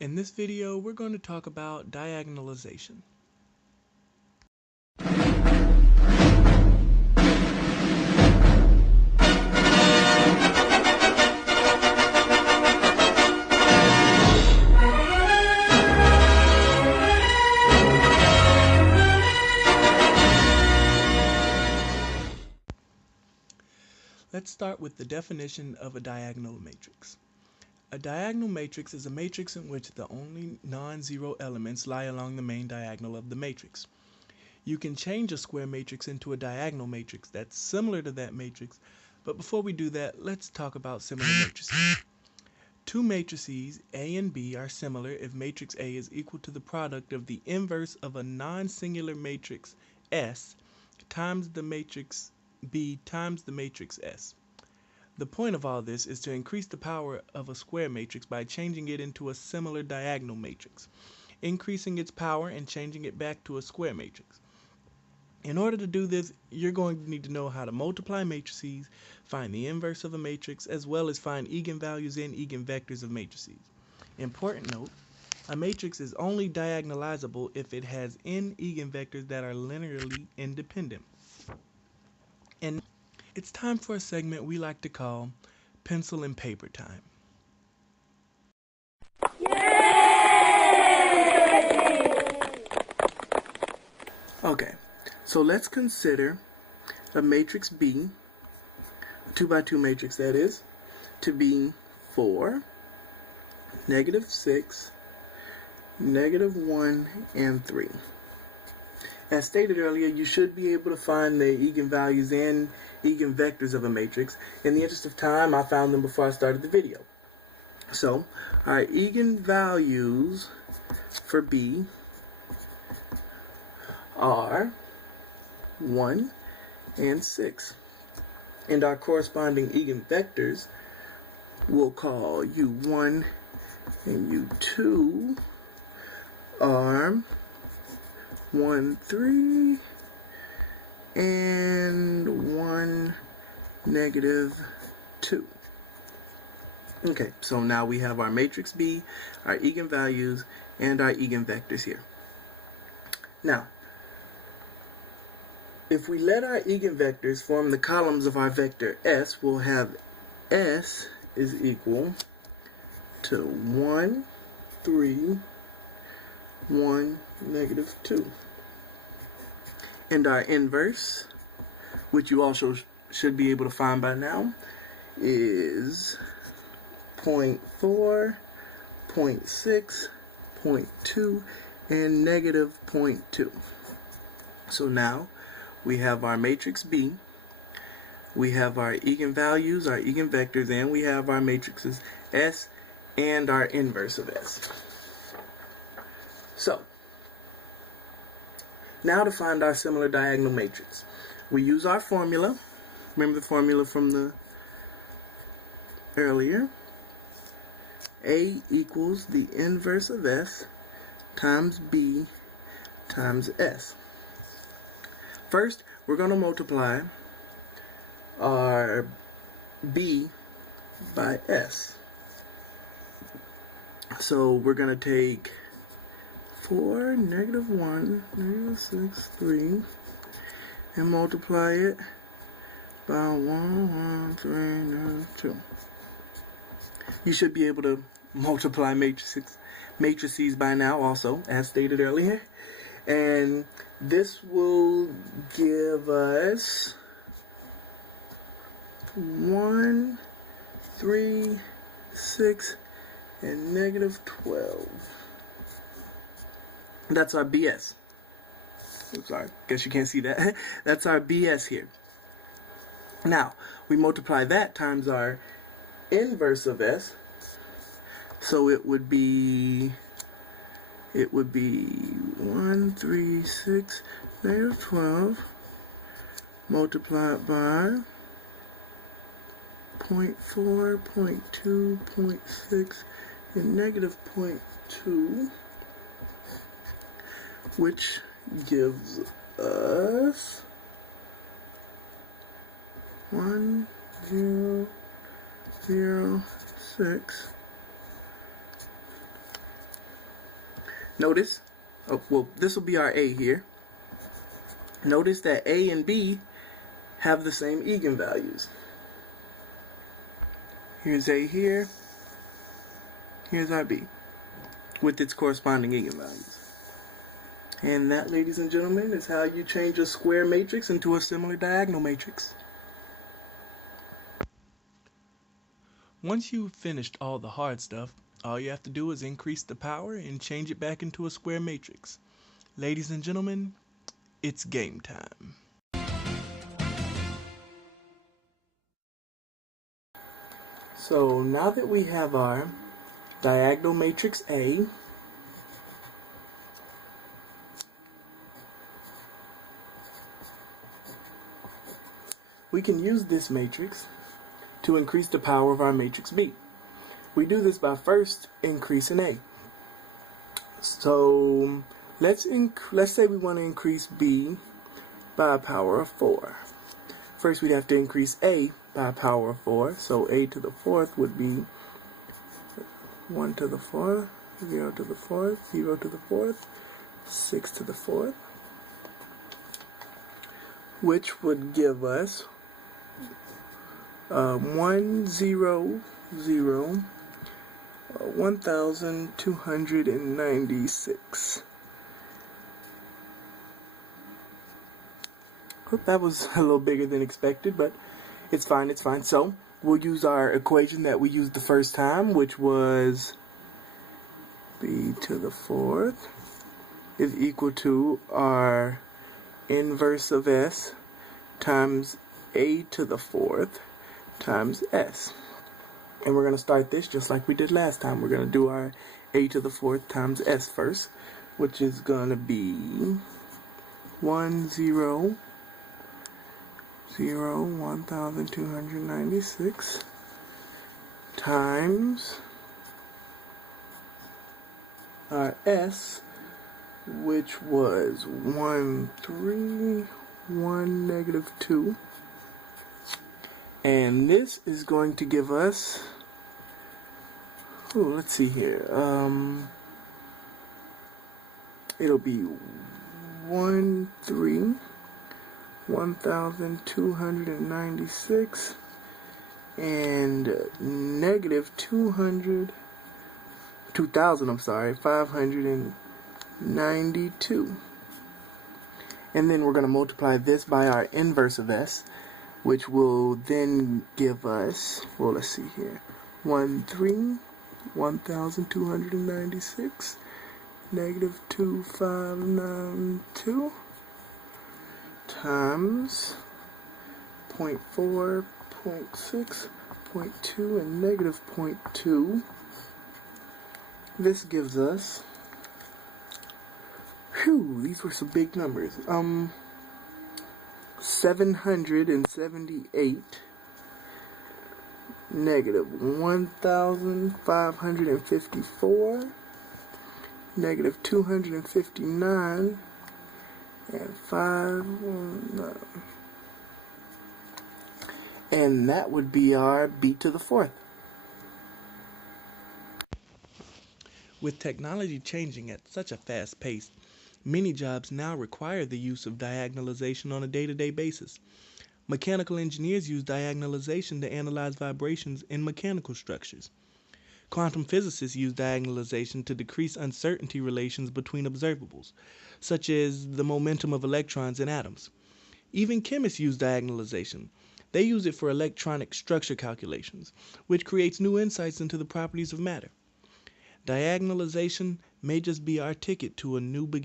In this video, we're going to talk about diagonalization. Let's start with the definition of a diagonal matrix. A diagonal matrix is a matrix in which the only non-zero elements lie along the main diagonal of the matrix. You can change a square matrix into a diagonal matrix that's similar to that matrix, but before we do that, let's talk about similar matrices. Two matrices, A and B, are similar if matrix A is equal to the product of the inverse of a non-singular matrix S times the matrix B times the matrix S. The point of all this is to increase the power of a square matrix by changing it into a similar diagonal matrix, increasing its power and changing it back to a square matrix. In order to do this, you're going to need to know how to multiply matrices, find the inverse of a matrix, as well as find eigenvalues and eigenvectors of matrices. Important note, a matrix is only diagonalizable if it has n eigenvectors that are linearly independent. And it's time for a segment we like to call Pencil and Paper Time. Okay, so let's consider a matrix B, a 2 by 2 matrix that is, to be 4, -6, -1, and 3. As stated earlier, you should be able to find the eigenvalues and eigenvectors of a matrix. In the interest of time, I found them before I started the video. So, our eigenvalues for B are 1 and 6. And our corresponding eigenvectors we'll call U1 and U2 are 1, 3, and 1, -2. Okay, so now we have our matrix B, our eigenvalues, and our eigenvectors here. Now, if we let our eigenvectors form the columns of our vector S, we'll have S is equal to 1, 3, 1, -2. And our inverse, which you also should be able to find by now, is 0.4, 0.6, 0.2, and -0.2. So now we have our matrix B, we have our eigenvalues, our eigenvectors, and we have our matrices S and our inverse of S. So, now to find our similar diagonal matrix, we use our formula. Remember the formula from the earlier. A equals the inverse of S times B times S. First, we're going to multiply our B by S. So we're going to take 4, -1, -6, 3, and multiply it by 1, 1, 3, -2. You should be able to multiply matrices by now also, as stated earlier. And this will give us 1, 3, 6, and -12. That's our BS. I'm sorry, guess you can't see that. That's our BS here. Now, we multiply that times our inverse of S. So it would be 1, 3, 6, -12 multiplied by 0.4, 0.2, 0.6, and -0.2. Which gives us 1, 0, 0, 6, Notice, well, this will be our A here. Notice that A and B have the same eigenvalues. Here's A here, here's our B, with its corresponding eigenvalues. And that, ladies and gentlemen, is how you change a square matrix into a similar diagonal matrix. Once you've finished all the hard stuff, all you have to do is increase the power and change it back into a square matrix. Ladies and gentlemen, it's game time. So now that we have our diagonal matrix A, we can use this matrix to increase the power of our matrix B. We do this by first increasing A. So let's say we want to increase B by a power of 4. First we'd have to increase A by a power of 4. So A to the 4th would be 1 to the 4th, 0 to the 4th, 0 to the 4th, 6 to the 4th, which would give us 1,296. Hope that was a little bigger than expected, but it's fine, it's fine. So we'll use our equation that we used the first time, which was B to the 4th is equal to our inverse of S times A to the 4th times S. And we're going to start this just like we did last time. We're going to do our A to the 4th times S first, which is going to be 1,296 times our S, which was 131 -2. And this is going to give us, let's see here, it'll be 1,296 and -2,592. And then we're going to multiply this by our inverse of S, which will then give us, well, let's see here, 1,296 -2,592 times 0.4, 0.6, 0.2, and -0.2. This gives us, these were some big numbers. 778 -1,554 -259 and 5, and that would be our B to the 4th. With technology changing at such a fast pace, many jobs now require the use of diagonalization on a day-to-day basis. Mechanical engineers use diagonalization to analyze vibrations in mechanical structures. Quantum physicists use diagonalization to decrease uncertainty relations between observables, such as the momentum of electrons in atoms. Even chemists use diagonalization. They use it for electronic structure calculations, which creates new insights into the properties of matter. Diagonalization may just be our ticket to a new beginning.